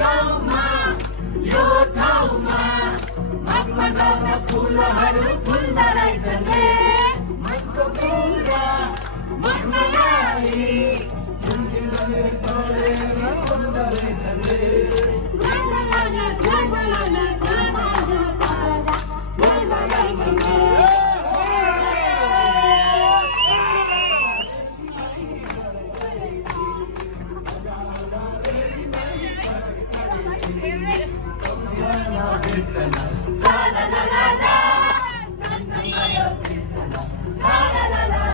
गाउँमा यो ठाउँमा मखमलका फुलहरू फुल्दा रहेछन् रे मनको फुल र मखमली फुल्दा रहेछन् रे